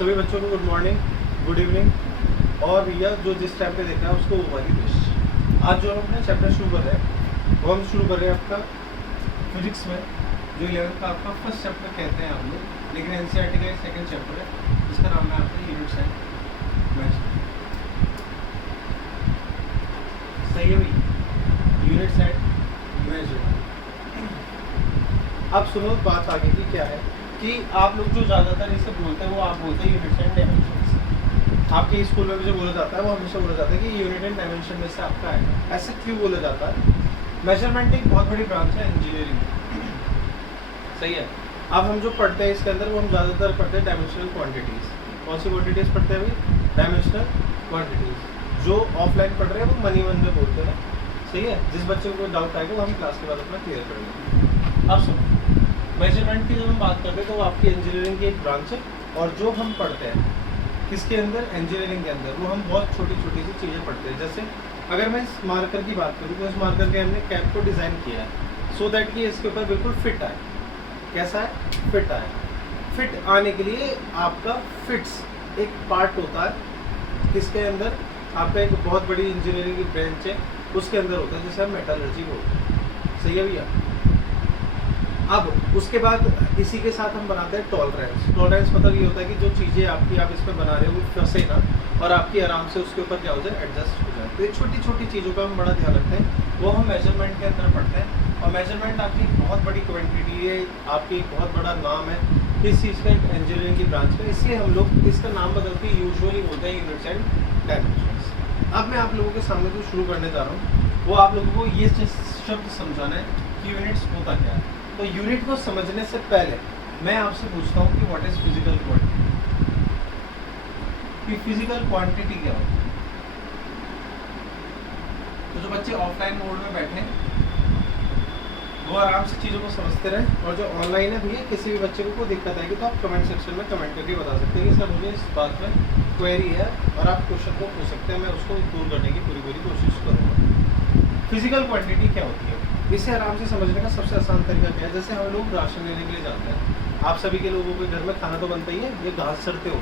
सभी बच्चों को गुड मॉर्निंग, गुड इवनिंग और भैया जो जिस टाइम पे देख रहा है उसको वो वाली विश। आज जो हम अपना चैप्टर शुरू कर रहे हैं वो हम शुरू कर रहे हैं आपका फिजिक्स में, जो 11th का आपका फर्स्ट चैप्टर कहते हैं आप लोग, लेकिन एनसीईआरटी का एक सेकंड चैप्टर है जिसका नाम है आपका यूनिट्स एंड मेजरमेंट। सही है भाई, यूनिट्स एंड मेजरमेंट। अब सुनो बात आगे की क्या है कि आप लोग जो ज़्यादातर इसे बोलते हैं वो आप बोलते हैं यूनिट्स एंड डायमेंशंस। आपके स्कूल में भी जो बोला जाता है वो हमेशा बोला जाता है कि यूनिट एंड डायमेंशन में से आपका है। ऐसे क्यों बोला जाता है? मेजरमेंट एक बहुत बड़ी ब्रांच है इंजीनियरिंग, सही है। अब हम जो पढ़ते हैं इसके अंदर वो हम ज़्यादातर पढ़ते हैं डायमेंशनल क्वान्टिटीज़। कौन सी क्वान्टिटीज़ पढ़ते हैं भाई? Dimensional quantities. जो ऑफलाइन पढ़ रहे हैं वो मनी वन में बोलते हैं, सही है। जिस बच्चे को कोई डाउट आएगा वो हम क्लास के बाद अपना क्लियर करेंगे। अब सुनो, मेजरमेंट की जब हम बात करते हैं तो वो आपकी इंजीनियरिंग की एक ब्रांच है, और जो हम पढ़ते हैं किसके अंदर? इंजीनियरिंग के अंदर। वो हम बहुत छोटी छोटी सी चीज़ें पढ़ते हैं। जैसे अगर मैं इस मार्कर की बात करूँ तो इस मार्कर के हमने कैप को डिज़ाइन किया है सो दैट कि इसके ऊपर बिल्कुल फिट आए। कैसा है? फिट आए। फिट आने के लिए आपका फिट्स एक पार्ट होता है किसके अंदर? आपका एक बहुत बड़ी इंजीनियरिंग की ब्रांच है उसके अंदर होता है, जैसे हम मेटलर्जी बोलते हैं, सही है भैया। अब उसके बाद इसी के साथ हम बनाते हैं टॉलरेंस। टॉलरेंस मतलब ये होता है कि जो चीज़ें आपकी आप इसमें बना रहे हो वो फंसे ना, और आपकी आराम से उसके ऊपर क्या हो जाए, एडजस्ट हो जाए। तो ये छोटी छोटी चीज़ों का हम बड़ा ध्यान रखते हैं, वो हम मेजरमेंट के अंदर पढ़ते हैं। और मेजरमेंट आपकी बहुत बड़ी क्वान्टिटी है, आपकी एक बहुत बड़ा नाम है किस चीज़ का? एक इंजीनियरिंग की ब्रांच का। इसलिए हम लोग इसका नाम बदल के यूजुअली बोलते हैं यूनिट्स एंड डायमेंशंस। अब मैं आप लोगों के सामने जो शुरू करने जा रहा हूँ वो आप लोगों को ये शब्द समझाना है कि यूनिट्स होता क्या है। तो यूनिट को समझने से पहले मैं आपसे पूछता हूँ कि व्हाट इज फिजिकल क्वांटिटी? कि फिजिकल क्वांटिटी क्या होती है? तो जो बच्चे ऑफलाइन मोड में बैठे हैं वो आराम से चीज़ों को समझते रहें, और जो ऑनलाइन है भैया किसी भी बच्चे को कोई दिक्कत आएगी तो आप कमेंट सेक्शन में कमेंट करके बता सकते हैं कि सर मुझे इस बात में क्वेरी है, और आप क्वेश्चन को पूछ सकते हैं। मैं उसको दूर करने की पूरी कोशिश करूँगा। फिजिकल क्वांटिटी क्या होती है? इसे आराम से समझने का सबसे आसान तरीका क्या है? जैसे हम लोग राशन लेने के लिए जाते हैं, आप सभी के लोगों के घर में खाना तो बनता ही है, ये घास चढ़ते हो,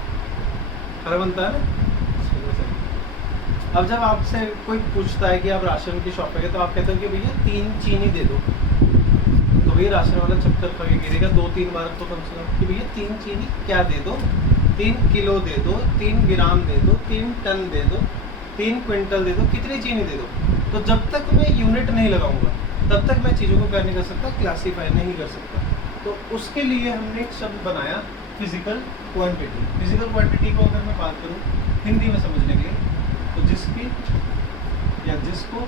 खाना बनता है ना। अब जब आपसे कोई पूछता है कि आप राशन की शॉप पे गए तो आप कहते हो कि भैया 3 चीनी दे दो, तो भैया राशन वाला चक्कर खा के गिरेगा 2-3 बार तो कम से कम कि भैया 3 चीनी क्या दे दो, 3 किलो दे दो, 3 ग्राम दे दो, 3 टन दे दो, 3 क्विंटल दे दो, कितनी चीनी दे दो। तो जब तक मैं यूनिट नहीं लगाऊंगा तब तक मैं चीज़ों को क्या नहीं कर सकता? क्लासीफाई नहीं कर सकता। तो उसके लिए हमने एक शब्द बनाया फिजिकल क्वांटिटी। फिजिकल क्वांटिटी को अगर मैं बात करूँ हिंदी में समझने के लिए तो जिसकी या जिसको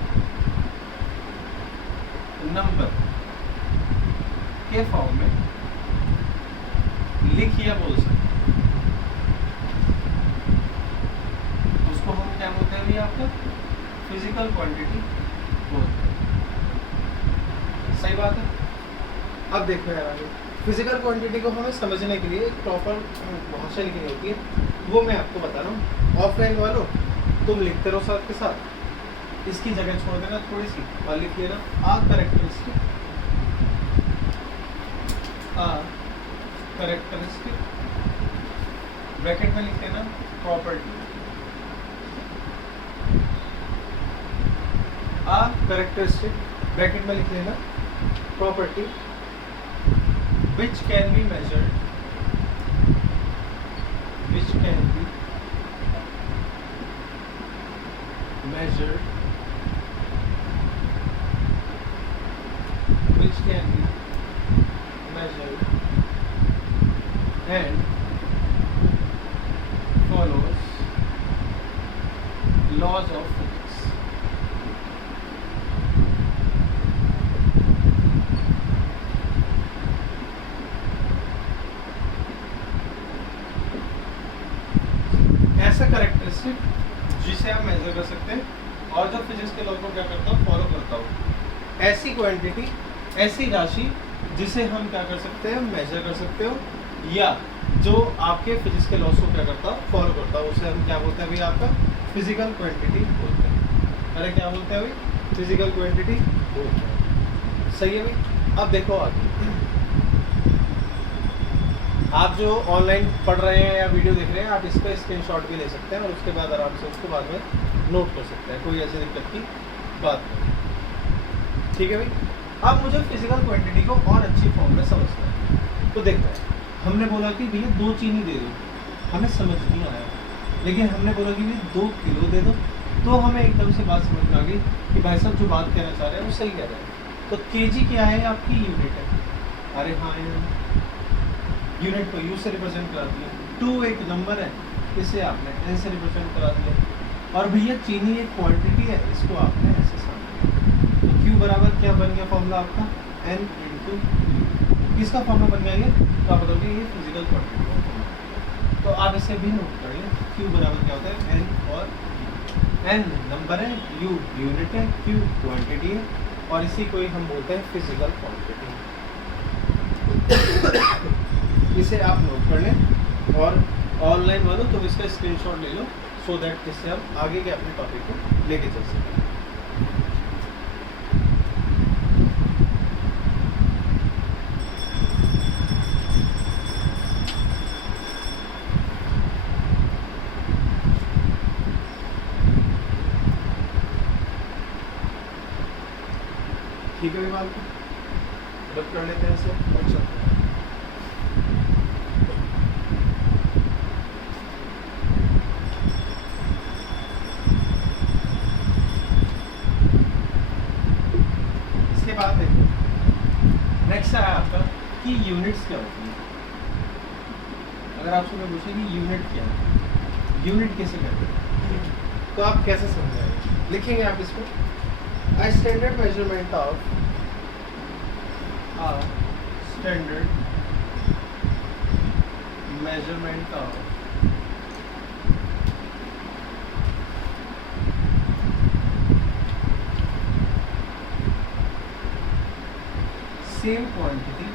नंबर के फॉर्म में लिख या बोल सकते उसको हम क्या बोलते हैं भैया? आपको फिजिकल क्वांटिटी बोलते हैं। सही बात है। अब देखो यार आगे फिजिकल क्वांटिटी को हमें समझने के लिए एक प्रॉपर भाषा लिखनी होती है, वो मैं आपको बता रहा हूँ। ऑफलाइन वालों तुम लिखते रहो साथ के साथ, इसकी जगह छोड़ देना थोड़ी सी और लिख लेना आ कैरेक्टरिस्टिक, आ कैरेक्टरिस्टिक, ब्रैकेट में लिख लेना प्रॉपर्टी, आ कैरेक्टरिस्टिक ब्रैकेट में लिख लेना property which can be measured, which can be measured, which can be measured and follows laws of physics. ऐसा कैरेक्टरिस्टिक जिसे आप मेजर कर सकते हैं और जो फिजिक्स के लॉ को क्या करता हूँ? फॉलो करता हूँ। ऐसी क्वांटिटी, ऐसी राशि जिसे हम क्या कर सकते हैं? मेजर कर सकते हो, या जो आपके फिजिक्स के लॉस को क्या करता हूँ? फॉलो करता हूँ। उसे हम क्या बोलते हैं भाई? आपका फिजिकल क्वांटिटी बोलते हैं। अरे क्या बोलते हैं भाई? फिजिकल क्वांटिटी बोलते हैं। सही है भाई। अब देखो आगे आप जो ऑनलाइन पढ़ रहे हैं या वीडियो देख रहे हैं, आप इसका स्क्रीनशॉट भी ले सकते हैं और उसके बाद आराम से उसको बाद में नोट कर सकते हैं, कोई ऐसी दिक्कत की बात नहीं। ठीक है भाई, अब मुझे फिजिकल क्वांटिटी को और अच्छी फॉर्म में समझना है। तो देखते हैं, हमने बोला कि भैया 2 चीनी दे दो, हमें समझ नहीं आया, लेकिन हमने बोला कि भैया 2 किलो दे दो, तो हमें एकदम से बात समझ में आ गई कि भाई साहब जो बात कहना चाह रहे हैं वो सही कह रहे हैं। तो केजी क्या है? आपकी यूनिट है। अरे हाँ यार, यूनिट को यू से रिप्रेजेंट करा दिया, 2 एक नंबर है, इसे आपने एन से रिप्रेजेंट करा दिया, और भैया चीनी एक क्वांटिटी है, इसको आपने ऐसे समझा। तो क्यू बराबर क्या बन गया फॉर्मूला आपका? N into U. किसका फॉर्मूला बन गया ये? तो आप बताओगे ये फिजिकल क्वांटिटी का फॉर्मूला। तो आप इसे भी नोट करिए, क्यू बराबर क्या होता है? एन, और एन नंबर है, यू यूनिट है, क्यू क्वांटिटी है, और इसी को ही हम बोलते हैं फिजिकल क्वांटिटी। इसे आप नोट कर लें, और ऑनलाइन वालों तुम इसका स्क्रीनशॉट ले लो, सो दैट जिससे हम आगे के अपने टॉपिक को लेके चल सकें। ठीक है, बात रब कर लेते हैं इसे। अच्छा, इसके बाद देखो नेक्स्ट है आपका कि यूनिट्स क्या होती है। अगर आपसे मैं पूछे कि यूनिट क्या है, यूनिट कैसे कहते हैं, तो आप कैसे समझाएंगे? लिखेंगे आप इसको, a standard measurement of same quantity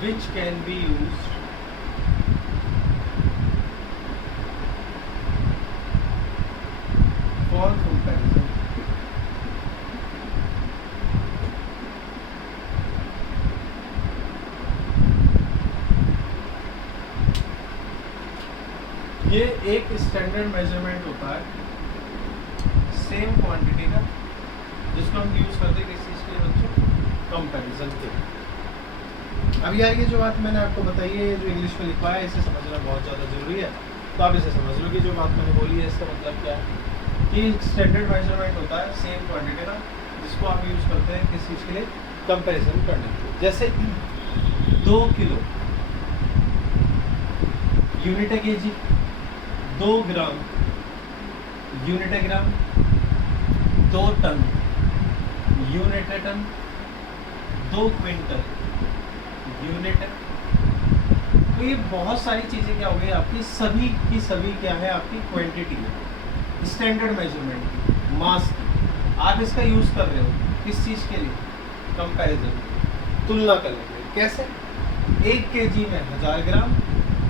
which can be used for comparison। ये एक स्टैंडर्ड मेजरमेंट होता है सेम क्वांटिटी का, जिसको हम यूज करते हैं किस चीज़ के लिए बच्चों? कंपैरिजन के। अब यार ये जो बात मैंने आपको बताई है, जो इंग्लिश में लिखा है, इसे समझना बहुत ज़्यादा ज़रूरी है। तो आप इसे समझ लो कि जो बात मैंने बोली है इसका मतलब क्या है, कि स्टैंडर्ड मेजरमेंट होता है सेम क्वांटिटी का, जिसको आप यूज़ करते हैं किस चीज़ के लिए? कंपैरिजन करने के लिए। जैसे 2 किलो यूनिट है केजी, 2 ग्राम यूनिट है ग्राम, 2 टन यूनिट है टन, 2 क्विंटल यूनिट है। तो ये बहुत सारी चीज़ें क्या हो गई आपकी, सभी की सभी क्या है? आपकी क्वांटिटी है, स्टैंडर्ड मेजरमेंट, मास की। आप इसका यूज़ कर रहे हो किस चीज़ के लिए? कंपैरिजन, तुलना करने के लिए। कैसे? 1 केजी में 1000 ग्राम,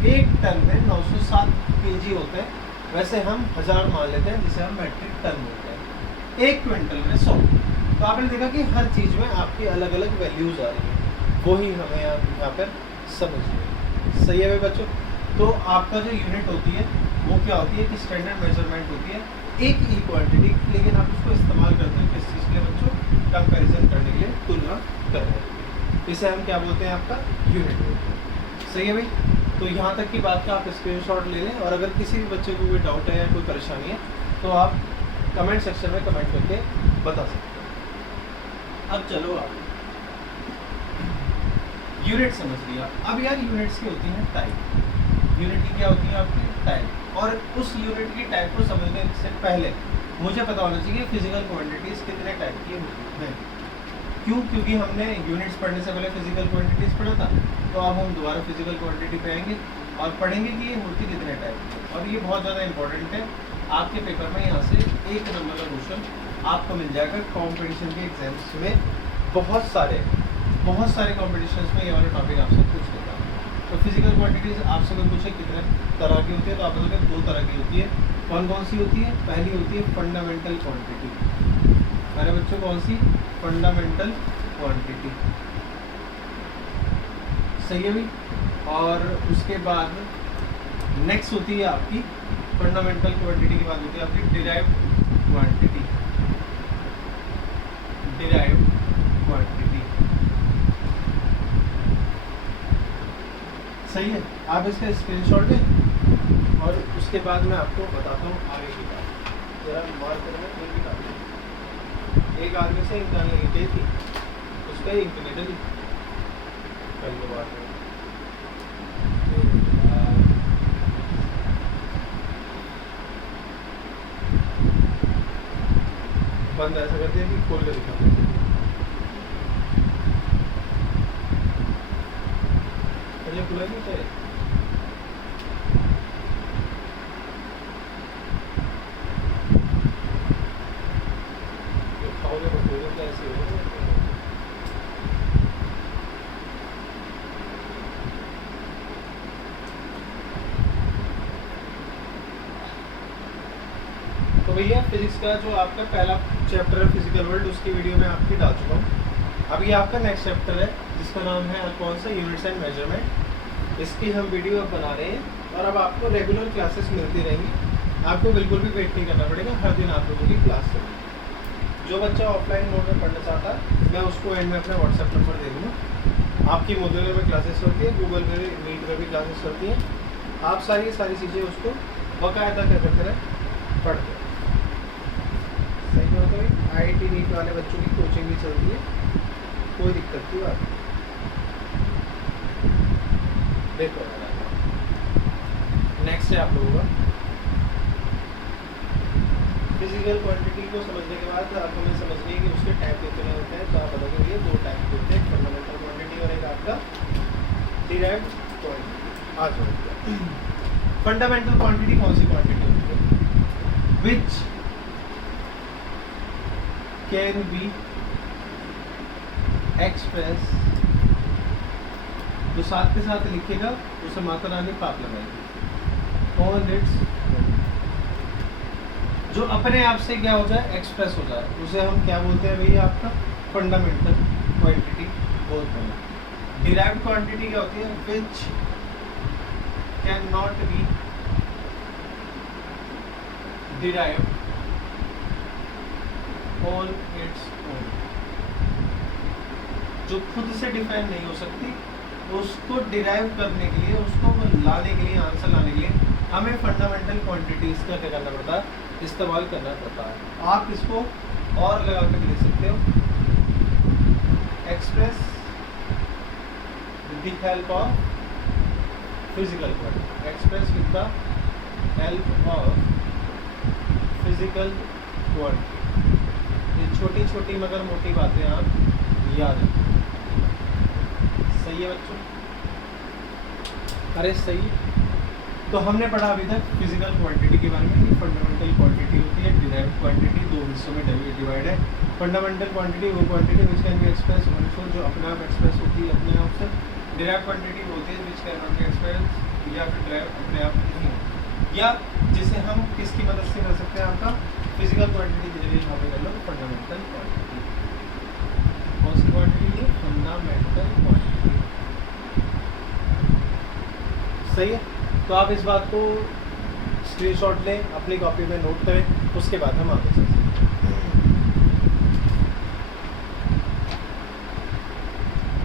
1 टन में 907 केजी होते हैं, वैसे हम 1000 मान लेते हैं, जिसे हम मैट्रिक टन बोलते हैं। 1 क्विंटल में 100। तो आपने देखा कि हर चीज़ में आपकी अलग अलग वैल्यूज़ आ रही है, वही हमें यहाँ पर समझिए। सही है भाई बच्चों? तो आपका जो यूनिट होती है वो क्या होती है कि स्टैंडर्ड मेजरमेंट होती है, एक ही क्वांटिटी, लेकिन आप उसको इस्तेमाल करते हैं किस चीज़ के लिए बच्चों? कंपैरिजन करने के लिए, तुलना करने के लिए। इसे हम क्या बोलते हैं? आपका यूनिट। सही है भाई? तो यहाँ तक की बात का आप स्क्रीनशॉट ले लें, और अगर किसी भी बच्चे को कोई डाउट है या कोई परेशानी है तो आप कमेंट सेक्शन में कमेंट करके बता सकते हैं। अब चलो आगे, यूनिट समझ लिया। अब यार यूनिट्स की होती हैं टाइप। यूनिट की क्या होती है? आपकी टाइप। और उस यूनिट की टाइप को समझने से पहले मुझे पता होना चाहिए फिजिकल क्वांटिटीज़ कितने टाइप की होती हैं। क्यों? क्योंकि हमने यूनिट्स पढ़ने से पहले फिजिकल क्वांटिटीज़ पढ़ा था, तो अब हम दोबारा फिजिकल क्वांटिटी पे आएंगे और पढ़ेंगे कि ये होती कितने टाइप की। और ये बहुत ज़्यादा इंपॉर्टेंट है, आपके पेपर में यहाँ से 1 नंबर का क्वेश्चन आपको मिल जाएगा कॉम्पिटिशन के एग्जाम्स में। बहुत सारे कॉम्पिटिशन्स में ये वाला टॉपिक आपसे पूछ लेता है। तो फिजिकल क्वांटिटीज़ आपसे कोई पूछे कितने तरह की होती है, तो आप बताओगे 2 तरह की होती है। कौन कौन सी होती है? पहली होती है फंडामेंटल क्वांटिटी। अरे बच्चों, कौन सी? फंडामेंटल क्वांटिटी, सही है भाई। और उसके बाद नेक्स्ट होती है आपकी फंडामेंटल क्वांटिटी के बाद होती है आपकी डिराइव्ड क्वांटिटी, डिराइव्ड क्वांटिटी, सही है। आप इसका स्क्रीनशॉट लें और उसके बाद मैं आपको बताता हूँ आगे की बात। जरा मार्क करना कोई भी काम, एक आदमी से इंक ईंटें थी, उसका इंक निकली पहली बार में, बंद ऐसा करते हैं कि खोल कर दिखाते हैं। मुझे खुला नहीं चाहिए, खाओगे बटोगे तो ऐसे होगा। तो भैया फिजिक्स का जो आपका पहला चैप्टर है फिजिकल वर्ल्ड, उसकी वीडियो में आपकी डाल चुका हूँ। अब ये आपका नेक्स्ट चैप्टर है जिसका नाम है कौन सा, यूनिट्स एंड मेजरमेंट। इसकी हम वीडियो अब बना रहे हैं और अब आपको रेगुलर क्लासेस मिलती रहेंगी, आपको बिल्कुल भी वेट नहीं करना पड़ेगा, हर दिन आप लोगों की क्लास चलेगी। जो बच्चा ऑफलाइन मोड में पढ़ना चाहता है मैं उसको एंड में अपना व्हाट्सएप नंबर दे दूँगा। आपकी मोडुलर में क्लासेस होती है, गूगल पे मीट में भी क्लासेस होती हैं, आप सारी चीज़ें उसको बाकायदा क्या करते रहे, पढ़ते हैं। सही होता है। IIT नीट वाले बच्चों की कोचिंग भी चलती है, कोई दिक्कत की बात नहीं। देखो नेक्स्ट है आप लोगों का फिजिकल क्वांटिटी को समझने के बाद आपको मैं समझनी है कि उसके टाइप कितने होते हैं। तो आप बताओगे दो टाइप के होते हैं, फंडामेंटल क्वांटिटी और एक आपका डिराइव्ड क्वांटिटी। आ जाओ, फंडामेंटल क्वांटिटी कौन सी क्वांटिटी होती है, विच can be expressed, जो साथ के साथ लिखेगा उसे माता रानी पाप लगाएगी, ऑन इट्स, जो अपने आप से क्या हो जाए, एक्सप्रेस हो जाए, उसे हम क्या बोलते हैं भैया, आपका फंडामेंटल क्वांटिटी बोलते हैं। डिराइव्ड क्वांटिटी क्या होती है, which can not be derived on its own, जो खुद से डिफाइन नहीं हो सकती, उसको डिराइव करने के लिए, उसको लाने के लिए, आंसर लाने के लिए हमें फंडामेंटल क्वांटिटीज का क्या करना पड़ता है, इस्तेमाल करना पड़ता है। आप इसको और लगा कर लिख सकते हो, express with the help of physical quantity, express with the help of physical quantity. ये छोटी छोटी मगर मोटी बातें आप याद रखें, सही है बच्चों, अरे सही। तो हमने पढ़ा अभी तक फिजिकल क्वांटिटी के बारे में, फंडामेंटल क्वांटिटी होती है, डिराइव्ड क्वांटिटी, दो हिस्सों में डिवाइड है। फंडामेंटल क्वांटिटी वो quantity which can be express on its own, जो अपने आप एक्सप्रेस होती है अपने आप से। डिराइव्ड क्वांटिटी होती है which can not be express, या फिर डिराइव अपने आप नहीं होती, या जिसे हम किसकी मदद से कर सकते हैं, आपका फिजिकल क्वांटिटी के जरिए यहाँ पे कर लो, फंडामेंटल क्वांटिटी। कौन सी क्वांटिटी है, फंडामेंटल क्वांटिटी, सही है। तो आप इस बात को स्क्रीनशॉट लें, अपनी कॉपी में नोट करें, उसके बाद हम आगे चलते हैं।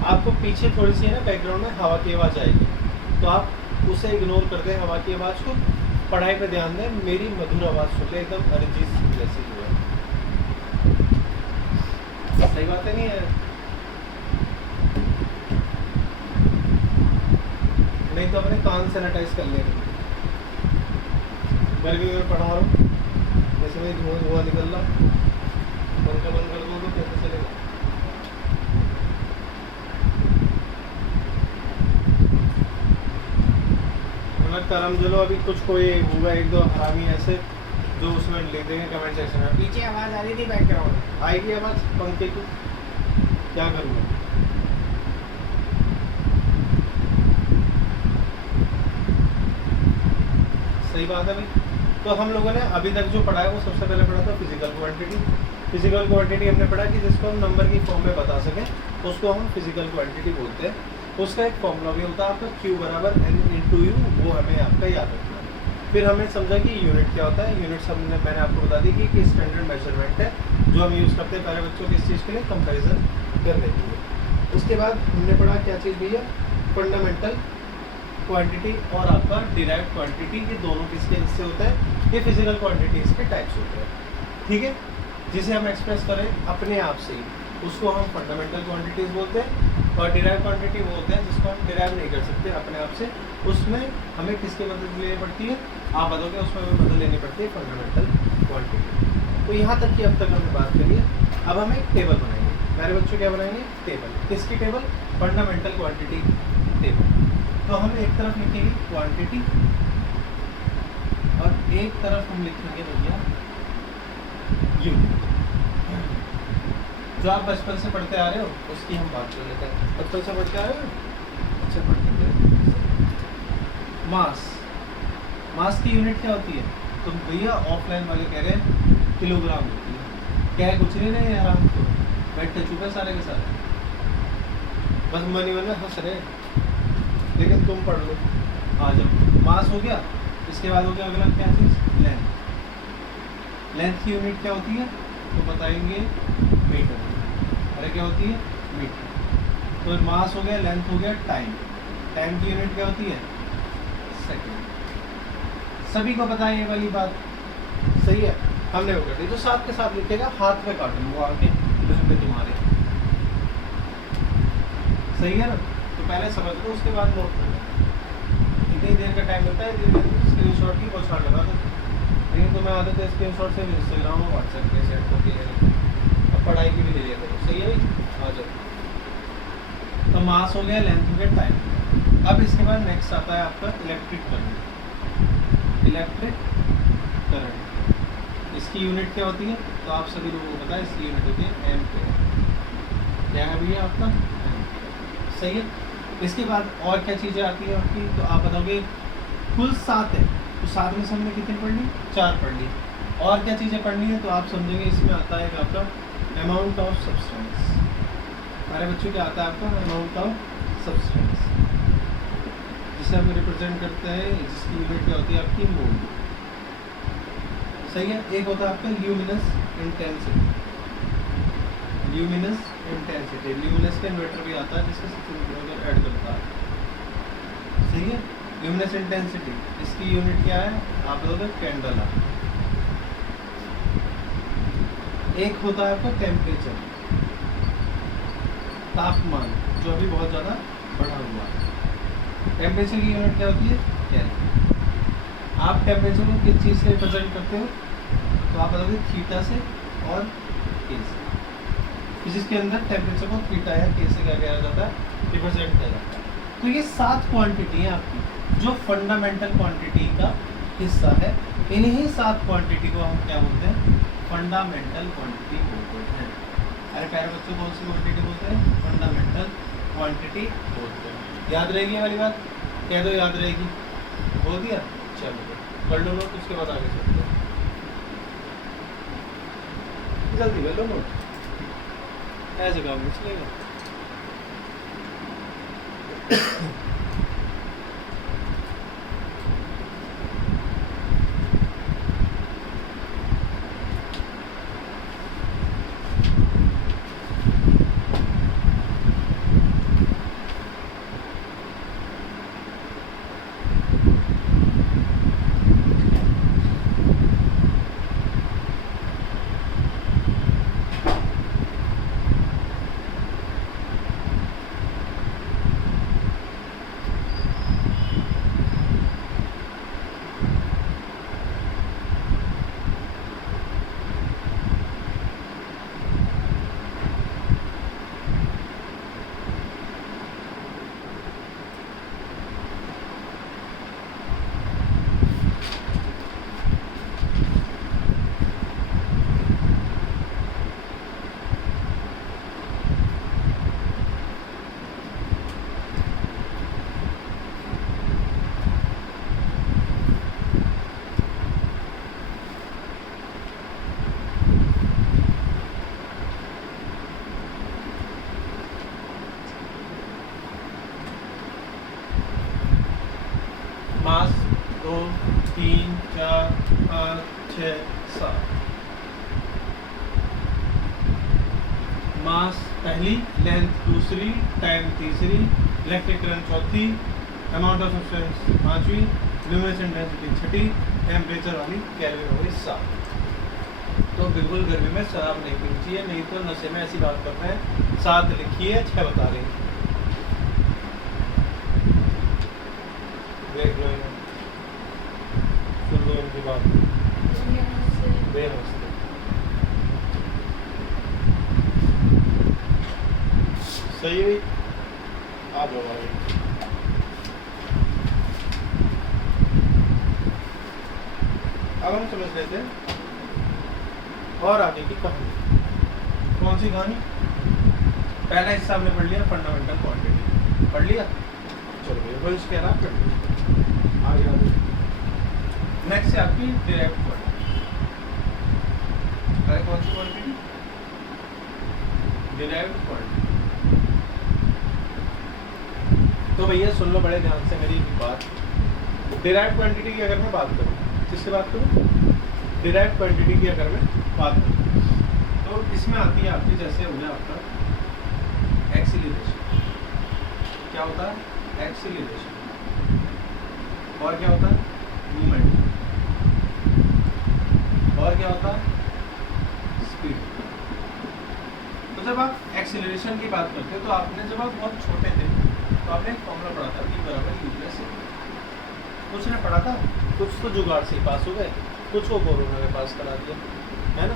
आपको पीछे थोड़ी सी ना बैकग्राउंड में हवा की आवाज़ आएगी, तो आप उसे इग्नोर कर दें, हवा की आवाज़ को, पढ़ाई पे ध्यान दें, मेरी मधुर आवाज़ सुन ले, एकदम अरिजीत सिंह जैसी जो है, सही बात है नहीं है? नहीं तो अपने कान सैनिटाइज कर लेंगे। गर्मी में पढ़ा रहा हूँ, जैसे मैं धुआं निकल रहा, पंखा बंद कर दो तो कैसे चलेगा। करम जलो, अभी कुछ कोई होगा एक दो हरामी ऐसे जो उसमें लिख देंगे कमेंट सेक्शन में, पीछे आवाज़ आ रही थी बैकग्राउंड, आएगी आवाज़ पंखे की, क्या करूँगा। सही बात है भाई। तो हम लोगों ने अभी तक जो पढ़ा है वो सबसे पहले पढ़ा था फिजिकल क्वांटिटी, फिजिकल क्वांटिटी हमने पढ़ा कि जिसको हम नंबर की फॉर्म में बता सकें उसको हम फिजिकल क्वांटिटी बोलते हैं। उसका एक फॉर्मूला भी होता है आपका Q बराबर N इंटू यू, वो हमें आपका याद रखना है। फिर हमें समझा कि यूनिट क्या होता है। यूनिट्स हमने मैंने आपको बता दी कि स्टैंडर्ड मेजरमेंट है जो हम यूज़ करते हैं पहले बच्चों के इस चीज़ के लिए कंपेरिजन करने के लिए। उसके बाद हमने पढ़ा क्या चीज़ भैया, फंडामेंटल क्वांटिटी और आपका डिराइव्ड क्वांटिटी, ये दोनों किसके हिस्से होते हैं, ये फिजिकल क्वांटिटीज़ के टाइप्स होते हैं। ठीक है, जिसे हम एक्सप्रेस करें अपने आप से ही उसको हम फंडामेंटल क्वांटिटीज़ बोलते हैं, और डिराइव क्वांटिटी वो होते हैं जिसको हम डिराइव नहीं कर सकते अपने आप से, उसमें हमें किसकी मदद लेनी पड़ती है, आप बताओगे, उसमें हमें मदद लेनी पड़ती है फंडामेंटल क्वांटिटी। तो यहाँ तक की अब तक हमने बात करी है। अब हम एक टेबल बनाएंगे, मेरे बच्चों क्या बनाएंगे, टेबल। किसकी टेबल, फंडामेंटल क्वांटिटी टेबल। तो हम एक तरफ लिखेंगे क्वांटिटी और एक तरफ हम लिखेंगे भैया यूनिट। जो आप बचपन से पढ़ते आ रहे हो उसकी हम बात कर लेते हैं। बचपन से पढ़ते आ रहे हो, अच्छा पढ़ते हैं। मास, मास की यूनिट क्या होती है, तो भैया ऑफलाइन वाले कह रहे हैं किलोग्राम होती है। क्या है, कुछ नहीं है आराम तो बैठे चुके सारे के सारे, बस मनी मन में हंस रहे, लेकिन तुम पढ़ लो। आ जाओ, मास हो गया। इसके बाद हो गया अगला क्या चीज़, लेंथ। लेंथ की यूनिट क्या होती है, तो बताएंगे मीटर। अरे क्या होती है, मीटर। तो मास हो गया, लेंथ हो गया, टाइम। टाइम की यूनिट क्या होती है, सेकंड। सभी को पता है ये वाली बात, सही है, हमने वो कर दी। तो साथ के साथ लिखेगा, हाथ में काटूँ वो आके घर पे तुम्हारे, सही है ना। तो पहले समझ लो, उसके बाद नोट कर लो। इतनी देर का टाइम लगता है स्क्रीन शॉट की बहुत लगा दो, लेकिन तुम्हें आदत है स्क्रीन शॉट से इंस्टाग्राम और व्हाट्सएप पे शेयर होती है। अब पढ़ाई की भी ले लिया करो, सही है भाई, आ जाओ। तो मास हो गया, लेंथ हो गया, टाइम। अब इसके बाद नेक्स्ट आता है आपका इलेक्ट्रिक करंट। इलेक्ट्रिक करंट, इसकी यूनिट क्या होती है, तो आप सभी लोगों को पता है इसकी यूनिट होती है एम्पेयर। क्या है भैया आपका, सही है। इसके बाद और क्या चीज़ें आती है आपकी, तो आप बताओगे कुल 7 है, तो 7 में से हमने कितनी पढ़ ली, 4 पढ़ ली। और क्या चीज़ें पढ़नी है, तो आप समझेंगे इसमें आता है आपका अमाउंट ऑफ सब्सटेंस। हमारे बच्चों क्या आता है आपका अमाउंट ऑफ सब्सटेंस, जिसे हम रिप्रेजेंट करते हैं, जिसकी यूनिट क्या होती है आपकी मोल, सही है। एक होता है आपका luminous intensity. Luminous intensity, luminous का इन्वर्टर भी आता है जिसके साथ ऐड करता है, सही है। ल्यूमिनस इंटेंसिटी, इसकी यूनिट क्या है, आप लोग कैंडल है। एक होता है आपका टेम्परेचर, तापमान, जो अभी बहुत ज़्यादा बढ़ा हुआ है। टेम्परेचर की यूनिट क्या होती है, केल्विन। आप टेम्परेचर को किस चीज़ से रिप्रेजेंट करते हो, तो आप बताओगे थीटा से और के से। जिसके अंदर टेम्परेचर को थीटा या के से क्या किया जाता है, रिप्रेजेंट किया जाता है। तो ये 7 क्वांटिटी है आपकी जो फंडामेंटल क्वांटिटी का हिस्सा है। इन्हीं 7 क्वांटिटी को हम क्या बोलते हैं, फंडामेंटल क्वांटिटी बोलते हैं। अरे प्यारे बच्चों, कौन सी क्वांटिटी बोलते हैं, फंडामेंटल क्वांटिटी बोलते हैं। याद रहेगी ये वाली बात, कह दो याद रहेगी, बोल दिया, चलो कर लो नोट, उसके बाद आगे चलते हैं। जल्दी कर लो नोट, ऐसे काम नहीं चलेगा। मास 2 3 4 5 6 7, मास पहली, लेंथ दूसरी, टाइम तीसरी, इलेक्ट्रिक करंट चौथी, अमाउंट ऑफ सब्सटेंस पांचवी, ल्यूमिनेसेंट डेंसिटी छठी, टेम्परेचर वाली केल्विन हो गई 7। तो बिल्कुल गर्मी में शराब नहीं पीनी चाहिए, नहीं तो नशे में ऐसी बात करते हैं 7 लिखी है 6 बता रही है। देख लो इन्हें, सुन लो इनकी बात, बेमस्त सही है। आ जाओ भाई, अब हम समझ लेते हैं और आगे की कहानी। कौन सी कहानी? पहला हिस्सा हमने पढ़ लिया, फंडामेंटल क्वांटिटी पढ़ लिया, चलो भैया वंश कह रहा पढ़ लिया, आगे आगे। नेक्स्ट है आपकी डिराइव्ड क्वांटिटी। अरे कौन सी क्वांटिटी? Derived quantity. तो भैया सुन लो बड़े ध्यान से मेरी बात। डिराइव्ड क्वांटिटी की अगर मैं बात करूँ, किससे बात करूँ? डिराइव्ड क्वांटिटी की अगर मैं बात करूँ तो इसमें आती है आपकी, जैसे हो गया आपका एक्सीलरेशन। क्या होता है? एक्सीलरेशन। और क्या होता है? मूवमेंट। और क्या होता है? स्पीड। तो जब आप एक्सीलरेशन की बात करते हो तो आपने, जब आप बहुत छोटे थे तो आपने एक फॉर्मूला पढ़ा था, v बराबर u प्लस a। कुछ ने पढ़ा था, कुछ तो जुगाड़ से पास हो गए, कुछ को कोरोना ने पास करा दिया, है ना?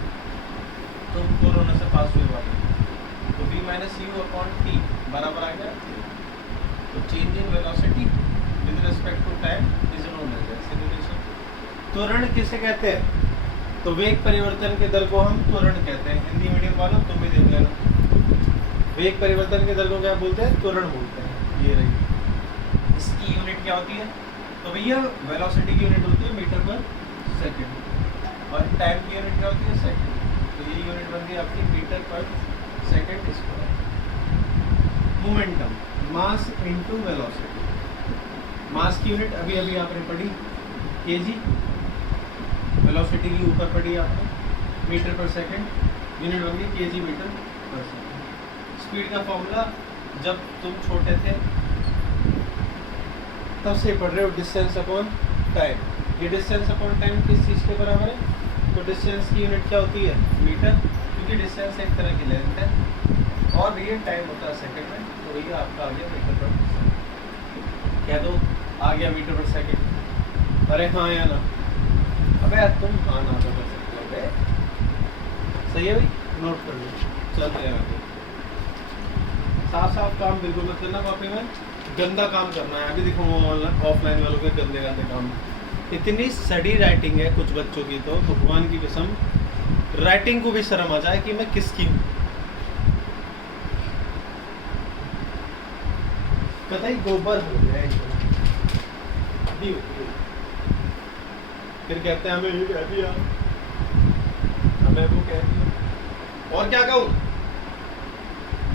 तो कोरोना से पास हुए वाले, तो v minus U upon T बराबर आ गया। तो change in velocity with respect to time is known as acceleration. त्वरण किसे कहते हैं? तो वेग परिवर्तन के दर को हम त्वरण कहते हैं। हिंदी मीडियम वालों तुम भी देख लेना, वेग परिवर्तन के दर को क्या बोलते हैं? त्वरण बोलते हैं। ये रही, इसकी यूनिट क्या होती है? तो भैया वेलोसिटी की यूनिट होती है मीटर पर सेकंड, और टाइम की यूनिट क्या होती है? सेकंड। तो ये यूनिट बनती है आपकी मीटर पर second square. Momentum, mass into velocity. Mass की यूनिट अभी अभी आपने पढ़ी केजी, वेलोसिटी की ऊपर पढ़ी आपने मीटर पर सेकंड, यूनिट बन गई केजी मीटर पर सेकंड। स्पीड का फॉर्मूला जब तुम छोटे थे तब से पढ़ रहे हो, डिस्टेंस अपॉन टाइम। ये डिस्टेंस अपॉन टाइम किस चीज़ के बराबर है? तो डिस्टेंस की यूनिट क्या होती है? मीटर, क्योंकि डिस्टेंस एक तरह की लेंथ है और ये टाइम होता है सेकंड में। तो ये आपका आ गया मीटर पर सेकंड। कह दो आ गया मीटर पर सेकंड। अरे हाँ या ना? अबे यार तुम हाँ ना तो कर सकते हो। सही है भाई, नोट कर लो, चलते हैं आगे। साफ साफ काम बिल्कुल मत करना कॉपी में, गंदा काम करना है। अभी देखो ऑफलाइन वालों के गंदे गंदे काम, इतनी सड़ी राइटिंग है कुछ बच्चों की, तो भगवान की कसम राइटिंग को भी शर्म आ जाए कि मैं किसकी हूँ। पता ही गोबर हो गया एकदम, फिर कहते हैं हमें ये कह दिया, हमें वो कह दिया, और क्या कहूँ।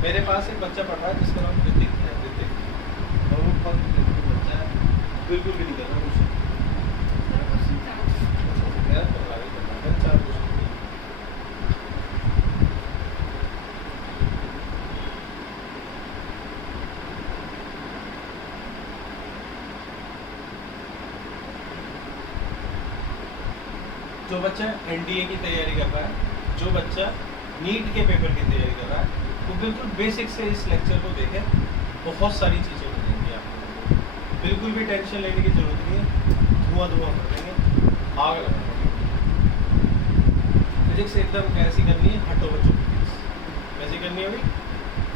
मेरे पास एक बच्चा पढ़ रहा है जिसका नाम ऋतिक है, ऋतिक, और वो बच्चा है, बिल्कुल भी नहीं करना कुछ। जो बच्चा एनडीए की तैयारी कर रहा है, जो बच्चा नीट के पेपर की तैयारी कर रहा है, तो बिल्कुल बेसिक से इस लेक्चर को देखें, बहुत सारी चीज़ें मिलेंगी आपको। बिल्कुल भी टेंशन लेने की जरूरत नहीं है, धुआं कर देंगे, आग लगा देंगे। फिजिक्स एकदम कैसी करनी है? हटो बच्चों, कैसी करनी है भाई?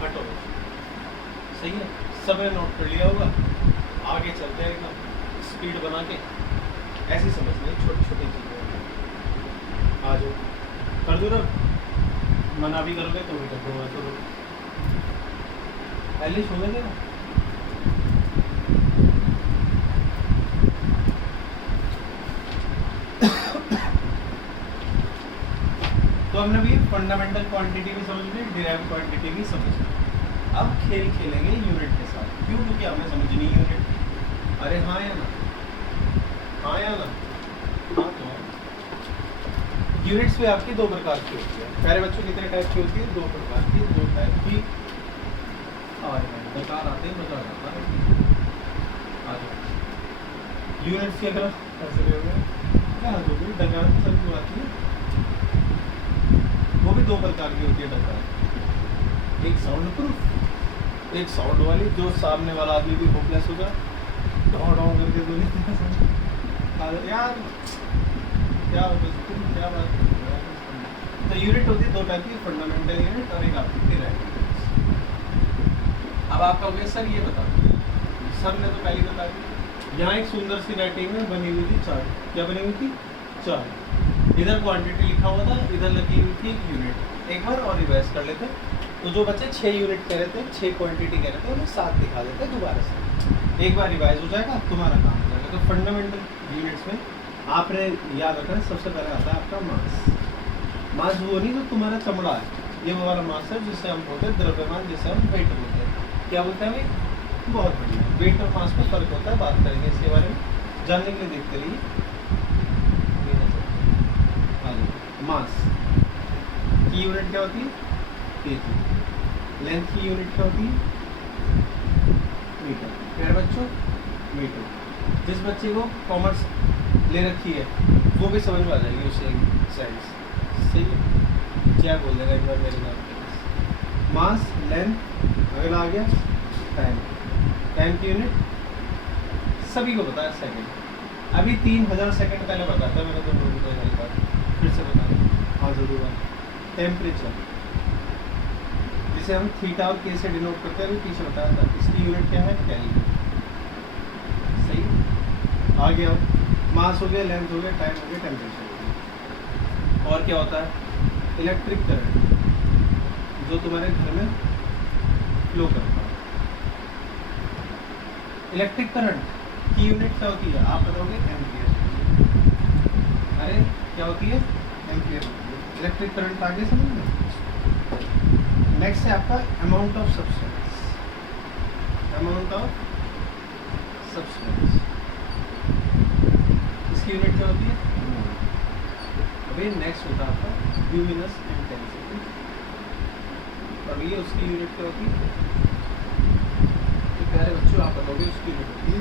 हटो। सही है, सबने नोट कर लिया होगा। आगे चलते हैं एकदम स्पीड बना के, ऐसी समझनी है छोटी छोटी चीज़ें। आ जाओ, कर दो ना, मना भी करोगे तो भी कर दूँगा। तो पहले सो गए ना, तो हमने भी फंडामेंटल क्वांटिटी भी समझ ली, डिराइव्ड क्वांटिटी भी समझ ली। अब खेल खेलेंगे यूनिट के साथ। क्यों? क्योंकि हमें समझनी यूनिट। अरे हाँ या ना? हाँ या ना? हाँ तो यूनिट्स भी आपकी दो प्रकार की होती है। प्यारे बच्चों कितने टाइप की होती है? दो प्रकार की, दो टाइप की। बेकार आते हैं, मजा आ जाता है। यूनिट्स की अगर ऐसे क्या होगी डकार सबको आती है, वो भी दो प्रकार की होती है डकार। एक साउंड प्रूफ, एक साउंड वाली, जो सामने वाला आदमी भी होपलेस होगा, ढाव ढाव करके बोले यार क्या क्या बात। तो यूनिट होती है दो टाइप की, फंडामेंटल यूनिट और एक आपकी डिराइव्ड यूनिट। अब आप कहोगे सर ये बता, सर ने तो पहले बता दी। यहाँ एक सुंदर सी राइटिंग में बनी हुई थी चार्ट। क्या बनी हुई थी? चार्ट। इधर क्वांटिटी लिखा हुआ था, इधर लगी हुई थी यूनिट। एक बार और रिवाइज कर लेते। तो जो बच्चे 6 यूनिट कह रहे थे, 6 क्वांटिटी कह रहे थे, उन्हें 7 दिखा देते दोबारा से। एक बार रिवाइज हो जाएगा, तुम्हारा काम हो जाएगा। तो फंडामेंटल यूनिट्स में आपने याद रखना है, सबसे पहले आता है आपका मास। मास वो नहीं जो तुम्हारा चमड़ा है, ये वो वाला मास है जिसे हम बोलते हैं द्रव्यमान, जिसे हम वेट बोलते हैं। क्या बोलते हैं भाई? बहुत बढ़िया। वेट और मास में फर्क होता है, बात करेंगे इसके बारे में। जानने के लिए देखते रहिए। मास की यूनिट क्या होती है? केजी। लेंथ की यूनिट क्या होती है? मीटर। प्यारे बच्चों, मीटर। जिस बच्चे को कॉमर्स ले रखी है वो भी समझ में आ जाएगी उसे साइंस। सही है, क्या बोल देगा एक बार मेरे नाम पे? मास, लेंथ, अगला आ गया टाइम। टाइम की यूनिट सभी को पता है, सेकंड। अभी 3000 सेकंड पहले बताता मैंने तो फिर से बता। हाँ जरूर। टेम्परेचर, जिसे हम थीटा और के से डिनोट करते हैं, अभी पीछे बताया था। इसकी यूनिट क्या है? केल्विन। सही। आ गया मास हो गया, लेंथ हो गया, टाइम हो गया, टेम्परेचर हो गया। और क्या होता है? इलेक्ट्रिक करंट, जो तुम्हारे घर में फ्लो करता है। इलेक्ट्रिक करंट की यूनिट क्या होती है? आप बताओगे एम्पियर। अरे क्या होती है? एम्पियर। इलेक्ट्रिक करंट आगे समझ में। नेक्स्ट है आपका amount of substance. Amount of substance, इसकी यूनिट क्या होती है? अभी नेक्स्ट होता है आपका ल्यूमिनस इंटेंसिटी, और ये उसकी यूनिट क्या होती है? तो प्यारे बच्चों आप बताओगे उसकी यूनिट होती है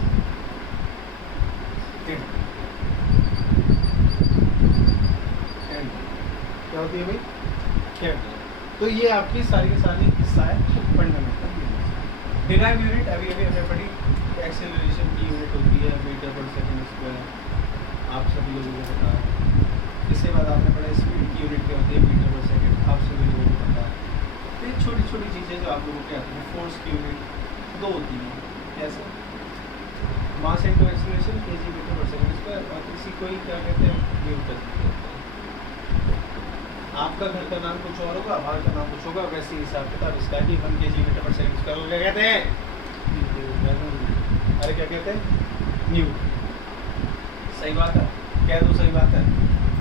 क्या होती है भाई? कैंडल। तो ये आपकी सारी की सारी हिस्सा है फंडामेंटल यूनिट। डिराइव्ड यूनिट अभी अभी हमने पढ़ी, एक्सेलरेशन की यूनिट होती है मीटर पर सेकंड स्क्वायर, आप सभी लोगों को पता है। इसके बाद आपने पढ़ा स्पीड की यूनिट क्या होती है? मीटर पर सेकंड, आप सभी लोगों को पता है। तो ये छोटी छोटी चीज़ें जो आप लोगों के आती हैं। फोर्स की यूनिट दो होती हैं, कैसे? Mass into acceleration, KG metre पर सेकंड स्क्वायर, और इसी को ही क्या कहते हैं? न्यूटन कहते हैं। आपका घर का नाम कुछ और होगा, बाहर का नाम कुछ होगा, वैसे ही हिसाब किताब इसका कि 1 kg मीटर पर सेकंड स्क्वायर को क्या कहते हैं? अरे क्या कहते हैं? न्यूटन। सही बात है, कह दो सही बात है।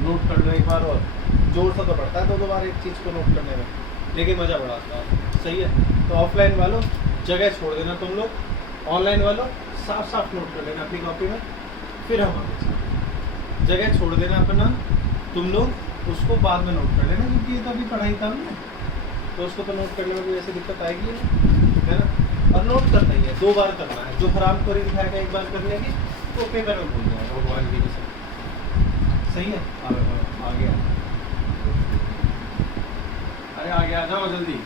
नोट कर लो एक बार और, जोर से तो पड़ता है दो बार एक चीज़ को नोट करने में, लेकिन मज़ा बड़ा आता है। सही है। तो ऑफलाइन वालों जगह छोड़ देना तुम लोग, ऑनलाइन वालों साफ साफ नोट कर लेना अपनी कॉपी में। फिर हम आगे जगह छोड़ देना अपना तुम लोग, उसको बाद में नोट कर लेना, क्योंकि ये तो अभी पढ़ाई था ना, तो उसको तो नोट करने में कोई ऐसी दिक्कत आएगी नहीं, है ना। और नोट करना ही है, 2 बार करना है। जो खराब खोरी दिखाएगा एक बार करने की, तो पेपर में भूल जाएगा भगवान की कसम। सही है। आ गया, अरे आगे आ जाओ जल्दी,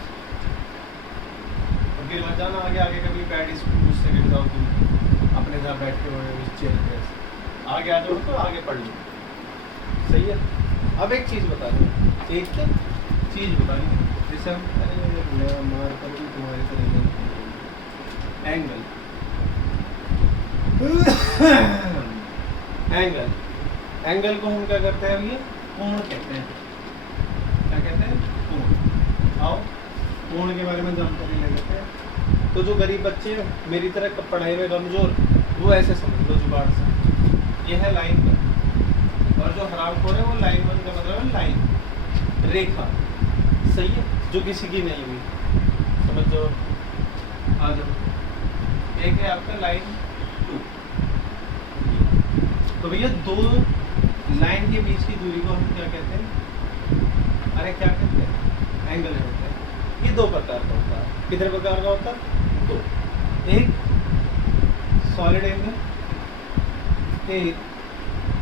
गिर मत जाना आगे। आगे कभी बैड स्कूल उससे गिर जाओ तुम, अपने जहाँ बैठे हुए उस चेयर पे। आगे आ जाओ तो आगे पढ़ लो। सही है। अब एक चीज़ बता दूँ, एक चीज़ बतानी है जिसे हम मार कर भी तुम्हारी तरह एंगल। एंगल, एंगल को हम क्या करते हैं? ये कोण कहते हैं। क्या कहते हैं? कोण। आओ कोण के बारे में जानकारी ले लेते हैं। तो जो गरीब बच्चे मेरी तरह पढ़ाई में कमजोर, वो ऐसे समझ लो जुगाड़ से, ये है लाइन पर, और जो हरामखोर है वो लाइन 1 का मतलब है लाइन, रेखा। सही है, जो किसी की नहीं हुई, समझ जाओ। आ जाओ, एक है आपका लाइन 2, तो भैया दो लाइन के बीच की दूरी को हम क्या कहते हैं? अरे क्या कहते हैं? एंगल कहते हैं। ये दो प्रकार का होता है। कितने प्रकार का होता है? दो। एक सॉलिड एंगल, एक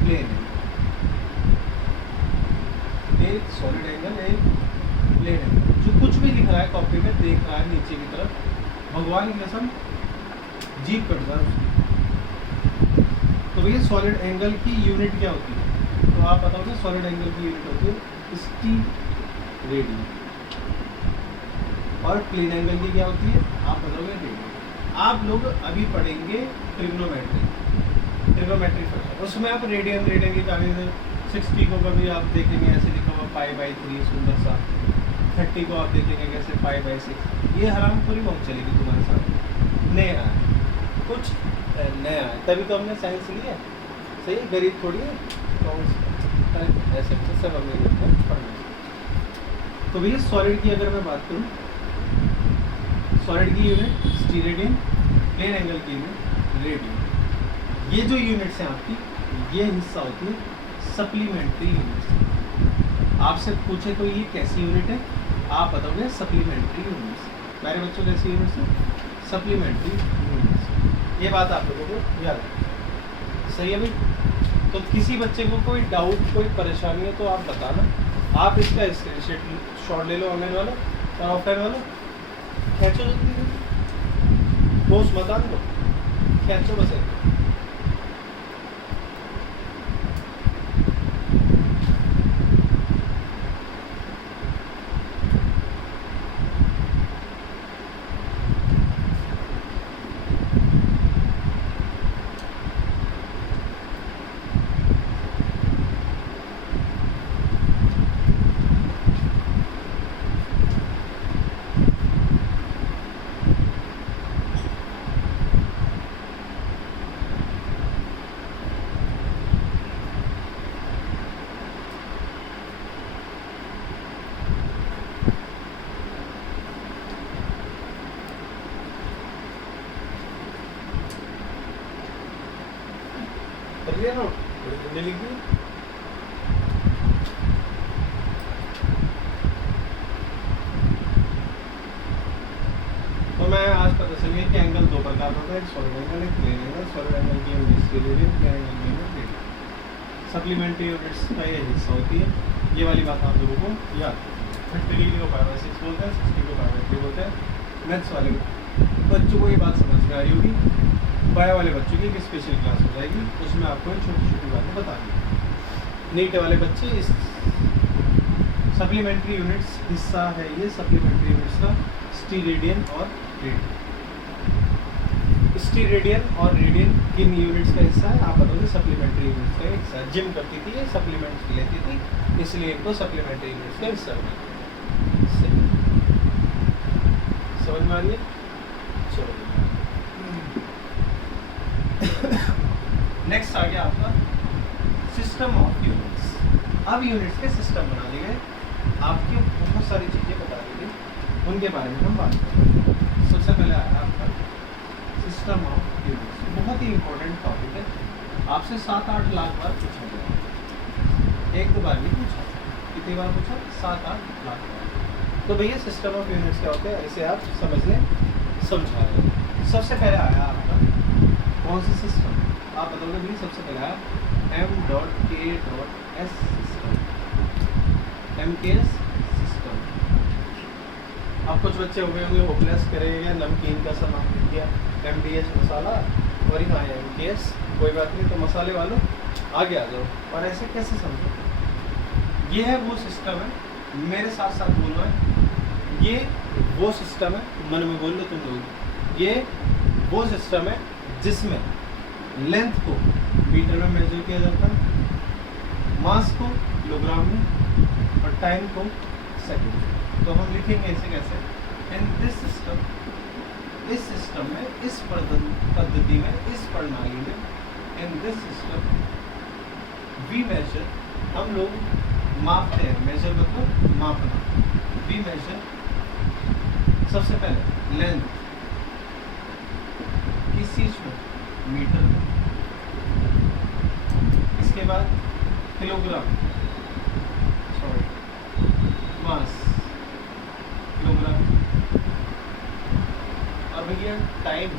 प्लेन एंगल। एक सॉलिड एंगल, एक प्लेन एंगल। जो कुछ भी लिख रहा है कॉपी में, देख रहा है नीचे की तरफ, भगवान की कसम जीप कट जाए उसकी। तो भैया सॉलिड एंगल की यूनिट क्या होती है? तो आप बताओगे सॉलिड एंगल की यूनिट होती है स्टीरेडियन। और प्लेन एंगल की क्या होती है? आप बताओगे रेडियन। आप लोग अभी पढ़ेंगे ट्रिग्नोमेट्री फंक्शन, उसमें आप रेडियन की कहानी 60 को कभी आप देखेंगे ऐसे लिखा हुआ π/3 सुंदर सा। 30 को आप देखेंगे कैसे π/6। ये हरामखोरी बहुत चलेगी तुम्हारे साथ। नया है कुछ, नया है, तभी तो हमने साइंस लिया। सही, गरीब थोड़ी है तो ऐसे सब हमें पढ़ना। तो भैया सॉलिड की अगर मैं बात करूँ, सॉलिड की यूनिट स्टीरेडियन, प्लेन एंगल की यूनिट रेडियन। ये जो यूनिट्स हैं आपकी, ये हिस्सा होती है सप्लीमेंट्री यूनिट्स। आपसे पूछे तो ये कैसी यूनिट है, आप बताओगे सप्लीमेंट्री यूनिट्स। मेरे बच्चों कैसी यूनिट्स है? Supplementary units. ये बात आप लोगों को याद है। सही है भाई? तो किसी बच्चे को कोई डाउट, कोई परेशानी है तो आप बताना। आप इसका स्क्रीनशॉट ले लो, ऑनलाइन वाला और ऑफलाइन वाला। खींचो जल्दी, पोस्ट मत आन दो, खींचो बस। लिख दी। तो मैं आज पता चलिए कि एंगल दो प्रकार होता है, एक सॉलिड एंगल, एक प्लेन एंगल। सॉलिड एंगल की यूनिट स्टीरेडियन, प्लेन एंगल की यूनिट रेडियन। सप्लीमेंट्री यूनिट्स का ये हिस्सा होती है। ये वाली बात आप लोगों को याद। 50 को π/6 बोलते हैं, 60 को π/3 बोलते हैं। मैथ्स वाले बच्चों को ये बात समझ में आ रही होगी। बायो वाले बच्चों की एक स्पेशल क्लास हो जाएगी, उसमें आपको छोटी छोटी बातें बता दी। नीट वाले बच्चे इस सप्लीमेंट्री यूनिट्स हिस्सा है, ये सप्लीमेंट्री यूनिट्स का स्टीरेडियन और रेडियन। स्टीरेडियन और रेडियन किन यूनिट्स का हिस्सा है? आप बताओगे सप्लीमेंट्री यूनिट्स का हिस्सा। जिम करती थी ये, सप्लीमेंट्स लेती थी, इसलिए इनको सप्लीमेंट्री यूनिट्स का हिस्सा बना। समझ में आ रही है? चलो नेक्स्ट आ गया आपका सिस्टम ऑफ यूनिट्स। अब यूनिट्स के सिस्टम बना लिए गए, आपकी बहुत सारी चीज़ें बता दी गई, उनके बारे में हम बात करेंगे। सबसे पहले आया आपका सिस्टम ऑफ यूनिट्स। बहुत ही इंपॉर्टेंट टॉपिक है, आपसे 7-8 लाख बार पूछा गया, एक दो बार नहीं पूछा। कितनी बार पूछा? 7-8 लाख बार। तो भैया सिस्टम ऑफ यूनिट्स क्या होते हैं, ऐसे आप समझ लें, समझा रहे। सबसे पहले आया आपका कौन सा सिस्टम? आप बताओगे भैया सबसे पहले आया M.K.S सिस्टम। MKS system. अब कुछ बच्चे हो गए होंगे होपलेस करेंगे, नमकीन का सामान मिल गया, MDS मसाला और ही कहाँ है MKS। कोई बात नहीं, तो मसाले वालों आगे आ जाओ। और ऐसे कैसे समझो? ये है वो सिस्टम है, मेरे साथ साथ बोलो है, ये वो सिस्टम है, मन में बोल लो तुम लोग। ये वो सिस्टम है जिसमें लेंथ को मीटर में मेजर किया जाता है, मास को किलोग्राम में और टाइम को सेकंड। तो हम लिखेंगे इसे कैसे? इन दिस सिस्टम, इस सिस्टम में, इस पद्धति में, इस प्रणाली में, in this system we measure, हम लोग मापते हैं। मेजर मतलब मापना। वी मेजर सबसे पहले लेंथ, किस चीज में? मीटर में। इसके बाद किलोग्राम, सॉरी मास, किलोग्राम, और भैया टाइम,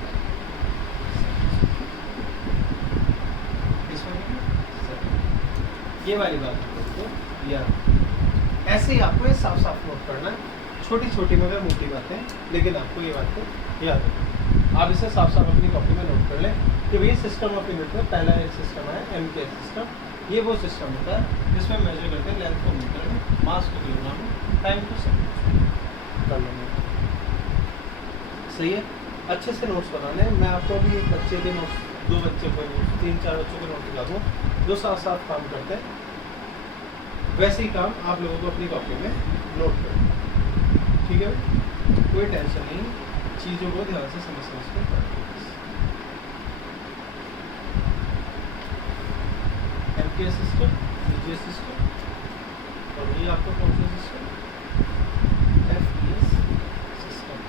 ये वाली बात आपको याद, ऐसे ही आपको ये साफ साफ नोट करना है, छोटी छोटी मगर मोटी बातें, लेकिन आपको ये बातें याद रखना। आप इसे साफ साफ अपनी कॉपी में नोट कर लें कि भैया सिस्टम ऑफ यूनिट में पहला एक सिस्टम है MKS सिस्टम। ये वो सिस्टम होता है जिसमें मेजर करते हैं लेंथ को मीटर में, मास को किलोग्राम में, टाइम को सेकंड कर लेंगे। सही है, अच्छे से नोट्स बनाने हैं। मैं आपको अभी एक बच्चे के नोट्स, 2 बच्चे को नोट्स, 3-4 बच्चों के नोट्स दिखा दूँ जो साथ साथ काम करते हैं। वैसे ही काम आप लोगों को अपनी कॉपी में नोट करना, ठीक है? कोई टेंशन नहीं, चीज़ों को ध्यान से समझ के पढ़ना। MKS सिस्टम, CGS सिस्टम, और ये आपका कौन सा सिस्टम? FPS system.